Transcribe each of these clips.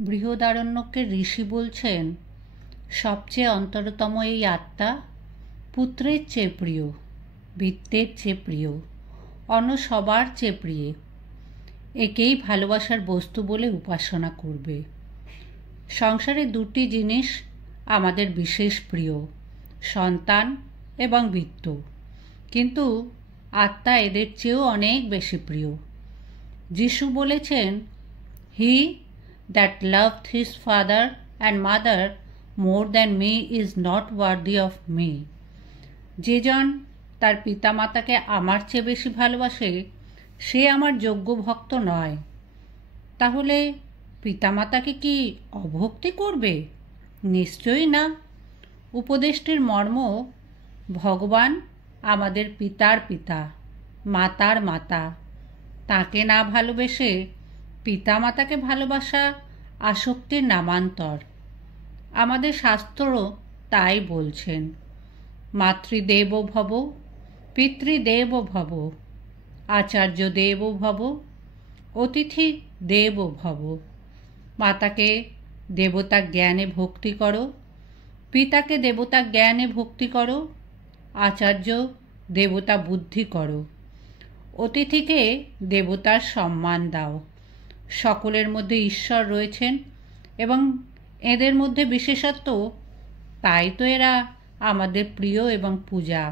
বৃহদারণ্যকের ঋষি বলছেন, সবচেয়ে অন্তরতম এই আত্মা পুত্রের চেয়ে প্রিয়, বৃত্তের চেয়ে প্রিয়, অন্য সবার চেয়ে প্রিয়। একেই ভালোবাসার বস্তু বলে উপাসনা করবে। সংসারে দুটি জিনিস আমাদের বিশেষ প্রিয়, সন্তান এবং বৃত্ত, কিন্তু আত্মা এদের চেয়েও অনেক বেশি প্রিয়। যিশু বলেছেন, he that loved his father and mother more than me is not worthy of me. যেজন তার পিতামাতাকে আমার চেয়ে বেশি ভালোবাসে সে আমার যোগ্য ভক্ত নয়। তাহলে পিতামাতাকে কি অভক্তি করবে? নিশ্চয়ই না। উপদেশটির মর্ম, ভগবান আমাদের পিতার পিতা, মাতার মাতা। তাকে না ভালোবেসে পিতামাতাকে ভালোবাসা আসক্তির নামান্তর। আমাদের শাস্ত্রও তাই বলছেন। মাতৃদেব ভব, পিতৃদেব ভব, আচার্য দেব ভব, অতিথি দেব ভব। মাতাকে দেবতা জ্ঞানে ভক্তি করো, পিতাকে দেবতা জ্ঞানে ভক্তি করো, আচার্য দেবতা বুদ্ধি করো, অতিথিকে দেবতার সম্মান দাও। সকলের মধ্যে ঈশ্বর রয়েছেন এবং এদের মধ্যে বিশেষত্ব, তাই তো এরা আমাদের প্রিয় এবং পূজা।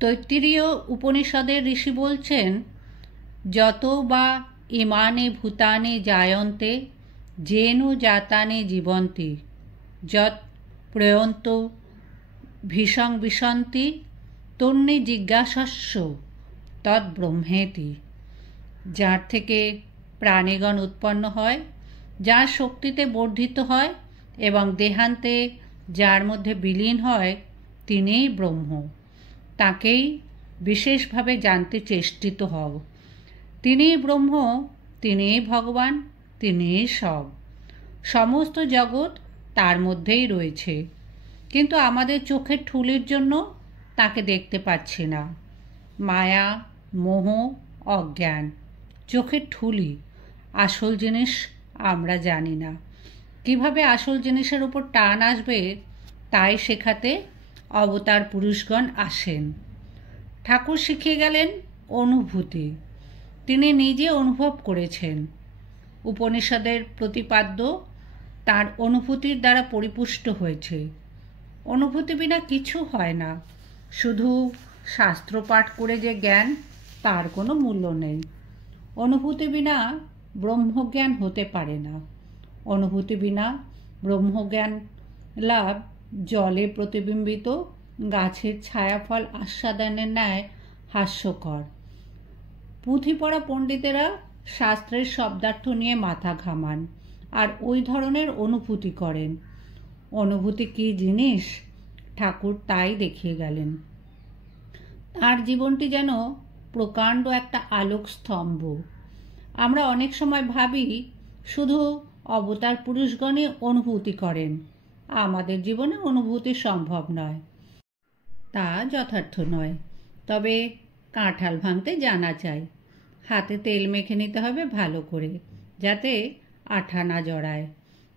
তৈত্তিরীয় উপনিষদের ঋষি বলছেন, যত বা ইমানে ভূতানি জায়ন্তে যেনু জাতানি জীবন্তি যৎ প্রয়ন্ত ভীষং বিশন্তি তন্নি জিজ্ঞাসস্য তৎ ব্রহ্মেতি। যার থেকে প্রাণীগণ উৎপন্ন হয়, যার শক্তিতে বর্ধিত হয় এবং দেহান্তে যার মধ্যে বিলীন হয়, তিনিই ব্রহ্ম। তাকেই বিশেষভাবে জানতে চেষ্টিত হও। তিনিই ব্রহ্ম, তিনিই ভগবান, তিনিই সব। সমস্ত জগৎ তার মধ্যেই রয়েছে, কিন্তু আমাদের চোখের ঠুলির জন্য তাকে দেখতে পাচ্ছি না। মায়া, মোহ, অজ্ঞান, চোখের ঠুলি, আসল জিনিস আমরা জানি না। কিভাবে আসল জিনিসের উপর টান আসবে তাই শেখাতে অবতার পুরুষগণ আসেন। ঠাকুর শিখিয়ে গেলেন অনুভূতি। তিনি নিজে অনুভব করেছেন। উপনিষদের প্রতিপাদ্য তার অনুভূতির দ্বারা পরিপুষ্ট হয়েছে। অনুভূতি বিনা কিছু হয় না। শুধু শাস্ত্র পাঠ করে যে জ্ঞান, তার কোনো মূল্য নেই। অনুভূতি বিনা ব্রহ্মজ্ঞান হতে পারে না। অনুভূতি বিনা ব্রহ্মজ্ঞান লাভ জলে প্রতিবিম্বিত গাছের ছায়াফল আস্বাদনের ন্যায় হাস্যকর। পুঁথি পড়া পণ্ডিতেরা শাস্ত্রের শব্দার্থ নিয়ে মাথা ঘামান আর ওই ধরনের অনুভূতি করেন। অনুভূতি কী জিনিস ঠাকুর তাই দেখিয়ে গেলেন। তার জীবনটি যেন প্রকাণ্ড একটা আলোক স্তম্ভ। আমরা অনেক সময় ভাবি শুধু অবতার পুরুষগণই অনুভূতি করেন, আমাদের জীবনে অনুভূতি সম্ভব নয়। তা যথার্থ নয়। তবে কাঁঠাল ভাঙতে জানা চাই। হাতে তেল মেখে নিতে হবে ভালো করে, যাতে আঠা না জড়ায়।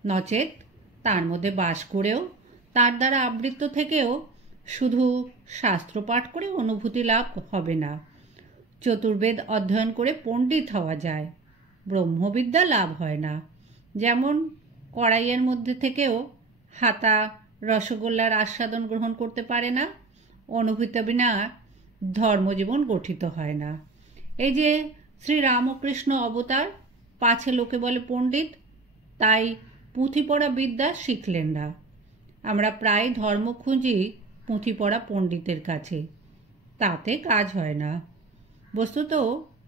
নচেত তার মধ্যে বাস করেও, তার দ্বারা আবৃত থেকেও শুধু শাস্ত্রপাঠ করে অনুভূতি লাভ হবে না। চতুর্বেদ অধ্যয়ন করে পণ্ডিত হওয়া যায়, ব্রহ্মবিদ্যা লাভ হয় না। যেমন কড়াইয়ের মধ্যে থেকেও হাতা রসগোল্লার আস্বাদন গ্রহণ করতে পারে না, অনুভূতি বিনা ধর্মজীবন গঠিত হয় না। এই যে শ্রীরামকৃষ্ণ অবতার, পাছে লোকে বলে পণ্ডিত, তাই পুঁথি পড়া বিদ্যা শিখলেন না। আমরা প্রায় ধর্ম খুঁজি পুঁথি পড়া পণ্ডিতের কাছে, তাতে কাজ হয় না। বস্তুত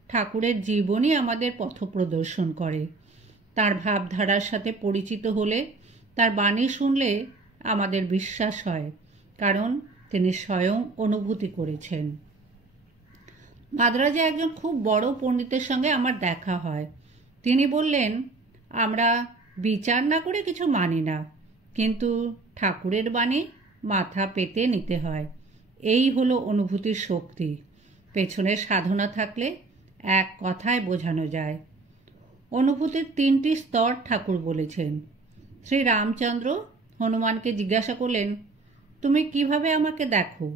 ঠাকুরের জীবনই আমাদের পথপ্রদর্শন করে। তার ভাবধারার সাথে পরিচিত হলে, তার বাণী শুনলে আমাদের বিশ্বাস হয়, কারণ তিনি স্বয়ং অনুভূতি করেছেন। মাদ্রাজে একজন খুব বড় পণ্ডিতের সঙ্গে আমার দেখা হয়। তিনি বললেন, আমরা বিচার না করে কিছু মানি না, কিন্তু ঠাকুরের বাণী মাথা পেতে নিতে হয়। এই হলো অনুভূতির শক্তি। পেছনে সাধনা থাকলে এক কথায় বোঝানো যায়। অনুভূতির 3টি স্তর ঠাকুর বলেছেন। শ্রী রামচন্দ্র হনুমানকে জিজ্ঞাসা করলেন, তুমি কিভাবে আমাকে দেখো?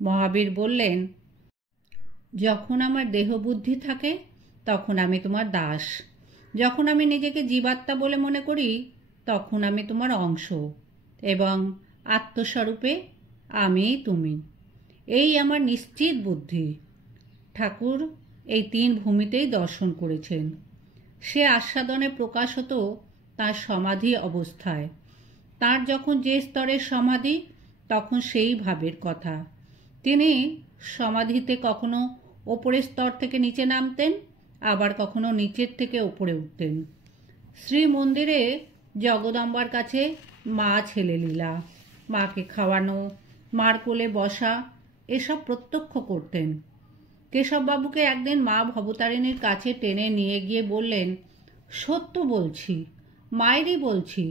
মহাবীর বললেন, যখন আমার দেহ বুদ্ধি থাকে তখন আমি তোমার দাস, যখন আমি নিজেকে জীবাত্মা বলে মনে করি তখন আমি তোমার অংশ, এবং আত্মস্বরূপে আমি তুমি। এই আমার নিশ্চিত বুদ্ধি। ঠাকুর এই 3 ভূমিতেই দর্শন করেছেন। সে আস্বাদনে প্রকাশ হতো তার সমাধি অবস্থায়। তার যখন যে স্তরের সমাধি তখন সেই ভাবের কথা। তিনি সমাধিতে কখনো ওপরের স্তর থেকে নিচে নামতেন, আবার কখনো নিচের থেকে ওপরে উঠতেন। শ্রী মন্দিরে জগদম্বার কাছে মা ছেলে লীলা, মাকে খাওয়ানো, মার কোলে বসা এসব প্রত্যক্ষ করতেন। কেশববাবুকে একদিন মা ভবতারিণীর কাছে টেনে নিয়ে গিয়ে বললেন, সত্য বলছি, মায়েরই বলছি,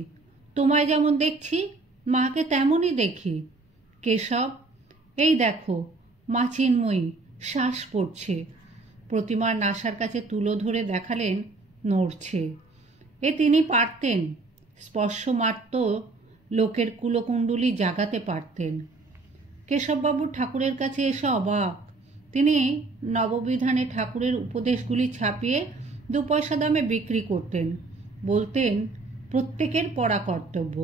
তোমায় যেমন দেখছি মাকে তেমনই দেখি। কেশব, এই দেখো মা চিন্ময়ী, শ্বাস পড়ছে। প্রতিমার নাসার কাছে তুলো ধরে দেখালেন, নড়ছে। তিনি পারতেন, স্পর্শ মাত্র লোকের কুলকুণ্ডলী জাগাতে পারতেন। কেশববাবু ঠাকুরের কাছে এসে অবাক। তিনি নববিধানে ঠাকুরের উপদেশগুলি ছাপিয়ে 2 পয়সা দামে বিক্রি করতেন। বলতেন, প্রত্যেকের পড়া কর্তব্য।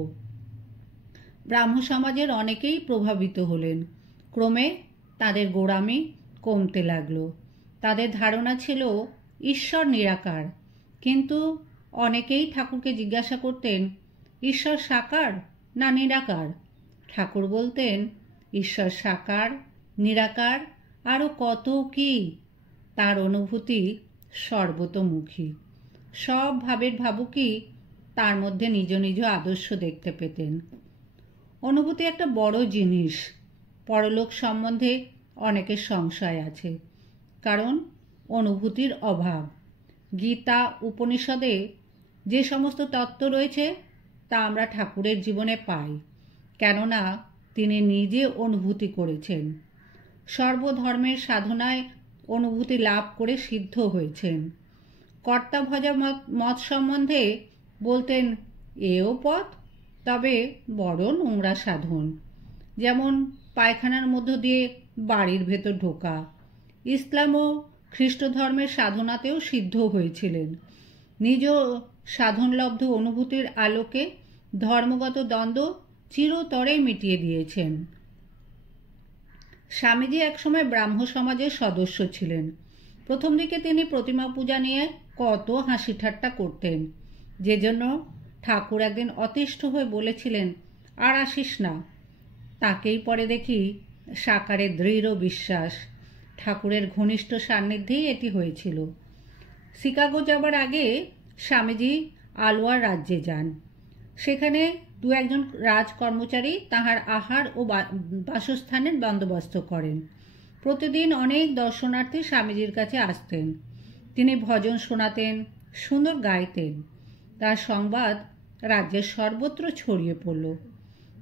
ব্রাহ্ম সমাজের অনেকেই প্রভাবিত হলেন। ক্রমে তাদের গোঁড়ামি কমতে লাগলো। তাদের ধারণা ছিল ঈশ্বর নিরাকার, কিন্তু অনেকেই ঠাকুরকে জিজ্ঞাসা করতেন, ঈশ্বর সাকার না নিরাকার? ঠাকুর বলতেন, ঈশ্বর সাকার, নিরাকার, আরও কত কি। তার অনুভূতি সর্বতোমুখী। সব ভাবের ভাবুকই তার মধ্যে নিজ নিজ আদর্শ দেখতে পেতেন। অনুভূতি একটা বড় জিনিস। পরলোক সম্বন্ধে অনেকের সংশয় আছে, কারণ অনুভূতির অভাব। গীতা উপনিষদে যে সমস্ত তত্ত্ব রয়েছে তা আমরা ঠাকুরের জীবনে পাই, কেননা তিনি নিজে অনুভূতি করেছেন। সর্বধর্মের সাধনায় অনুভূতি লাভ করে সিদ্ধ হয়েছেন। কর্তাভজা মত সম্বন্ধে বলতেন, এও পথ, তবে বড় নোংরা সাধন। যেমন পায়খানার মধ্য দিয়ে বাড়ির ভেতর ঢোকা। ইসলাম ও খ্রিস্ট ধর্মের সাধনাতেও সিদ্ধ হয়েছিলেন। নিজ সাধনলব্ধ অনুভূতির আলোকে ধর্মগত দ্বন্দ্ব চিরতরে মিটিয়ে দিয়েছেন। স্বামীজি একসময় ব্রাহ্ম সমাজের সদস্য ছিলেন। প্রথম দিকে তিনি প্রতিমা পূজা নিয়ে কত হাসি ঠাট্টা করতেন, যে জন্য ঠাকুর একদিন অতিষ্ঠ হয়ে বলেছিলেন, আর আসিস না। তাকেই পরে দেখি সাকারে দৃঢ় বিশ্বাস। ঠাকুরের ঘনিষ্ঠ সান্নিধ্যেই এটি হয়েছিল। শিকাগো যাবার আগে স্বামীজি আলোয়ার রাজ্যে যান। সেখানে 2-1 রাজকর্মচারী তাহার আহার ও বাসস্থানের বন্দোবস্ত করেন। প্রতিদিন অনেক দর্শনার্থী স্বামীজির কাছে আসতেন। তিনি ভজন শোনাতেন, সুন্দর গাইতেন। তার সংবাদ রাজ্যের সর্বত্র ছড়িয়ে পড়ল।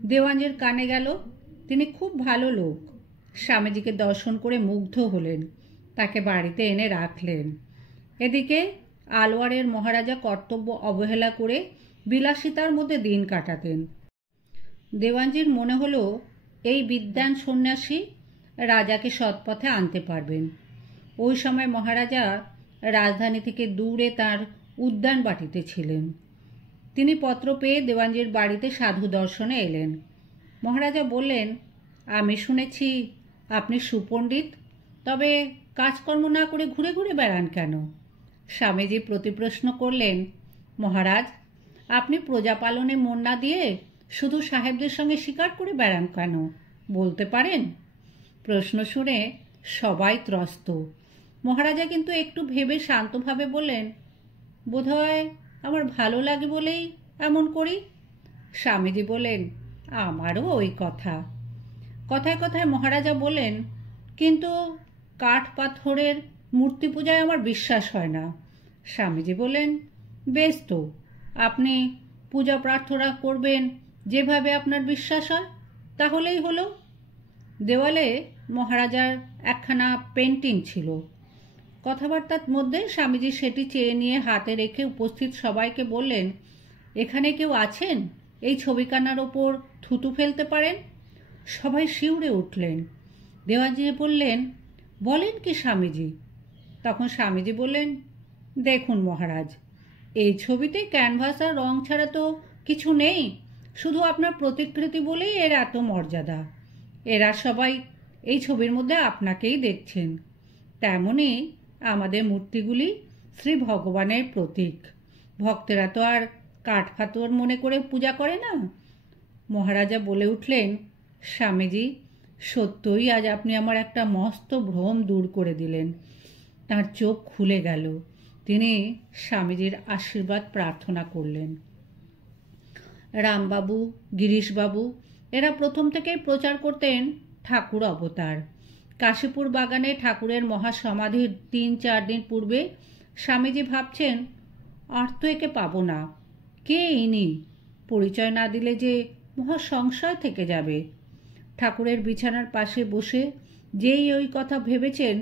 দেওয়ানজির কানে গেল, তিনি খুব ভালো লোক। স্বামীজিকে দর্শন করে মুগ্ধ হলেন, তাকে বাড়িতে এনে রাখলেন। এদিকে আলোয়ারের মহারাজা কর্তব্য অবহেলা করে বিলাসিতার মধ্যে দিন কাটাতেন। দেওয়ানজির মনে হলো এই বিদ্বান সন্ন্যাসী রাজাকে সৎপথে আনতে পারবেন। ওই সময় মহারাজা রাজধানী থেকে দূরে তার উদ্যান বাটিতে ছিলেন। তিনি পত্র পেয়ে দেওয়ানজির বাড়িতে সাধু দর্শনে এলেন। মহারাজা বললেন, আমি শুনেছি আপনি সুপণ্ডিত, তবে কাজকর্ম না করে ঘুরে ঘুরে বেড়ান কেন? স্বামীজি প্রতিপ্রশ্ন করলেন, মহারাজ, আপনি প্রজা পালনে মন না দিয়ে শুধু সাহেবদের সঙ্গে শিকার করে বেড়ান কেন, বলতে পারেন? প্রশ্ন শুনে সবাই ত্রস্ত। মহারাজা কিন্তু একটু ভেবে শান্তভাবে বললেন, বোধহয় আমার ভালো লাগে বলেই এমন করি। স্বামীজি বললেন, আমারও ওই কথা। কথায় কথায় মহারাজা বললেন, কিন্তু কাঠ পাথরের মূর্তি পূজায় আমার বিশ্বাস হয় না। স্বামীজি বললেন, বেশ তো, আপনি পূজা প্রার্থনা করবেন যেভাবে আপনার বিশ্বাস হয়, তাহলেই হলো। দেওয়ালে মহারাজার একখানা পেন্টিং ছিল। কথাবার্তার মধ্যে স্বামীজি সেটি চেয়ে নিয়ে হাতে রেখে উপস্থিত সবাইকে বললেন, এখানে কেউ আছেন এই ছবিখানার ওপর থুতু ফেলতে পারেন? সবাই শিউরে উঠলেন। দেওয়ানজি বললেন, বলেন কি স্বামীজি? তখন স্বামীজি বললেন, দেখুন মহারাজ, এই ছবিতে ক্যানভাস আর রং ছাড়া তো কিছু নেই, শুধু আপনার প্রতিকৃতি বলেই এর এত মর্যাদা। এরা সবাই এই ছবির মধ্যে আপনাকেই দেখছেন। তেমনি আমাদের মূর্তিগুলি শ্রী ভগবানের প্রতীক। ভক্তেরা তো আর কাঠফাতর মনে করে পূজা করে না। মহারাজা বলে উঠলেন, স্বামীজি, সত্যই আজ আপনি আমার একটা মস্ত ভ্রম দূর করে দিলেন। তার চোখ খুলে গেল। তিনি স্বামীজির আশীর্বাদ প্রার্থনা করলেন। রামবাবু, গিরিশবাবু এরা প্রথম থেকেই প্রচার করতেন ঠাকুর অবতার। কাশীপুর বাগানে ঠাকুরের মহাসমাধির 3-4 দিন পূর্বে স্বামীজি ভাবছেন, আর তো একে পাবো না, কে ইনি? পরিচয় না দিলে যে মহা সংশয় থেকে যাবে। ঠাকুরের বিছানার পাশে বসে যেই ওই কথা ভেবেছেন,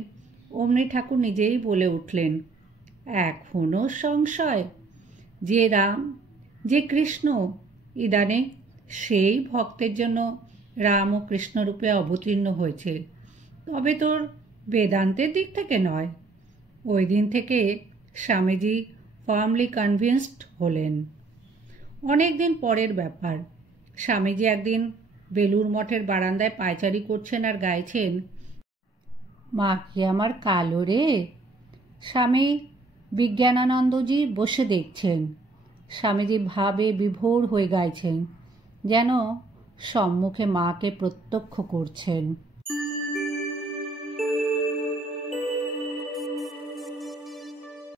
অমনি ঠাকুর নিজেই বলে উঠলেন, এখনো সংশয়? যে রাম, যে কৃষ্ণ, ইদানে সেই ভক্তের জন্য রাম ও কৃষ্ণরূপে অবতীর্ণ হয়েছে, তবে তোর বেদান্তের দিক থেকে নয়। ওই দিন থেকে স্বামীজি ফার্মলি কনভিন্সড হলেন। অনেক দিন পরের ব্যাপার। স্বামীজি একদিন বেলুর মঠের বারান্দায় পায়চারি করছেন আর গাইছেন, মা কি আমার কালো রে। স্বামী বিজ্ঞানানন্দজি বসে দেখছেন। স্বামীজি ভাবে বিভোর হয়ে গাইছেন, যেন সম্মুখে মাকে প্রত্যক্ষ করছেন।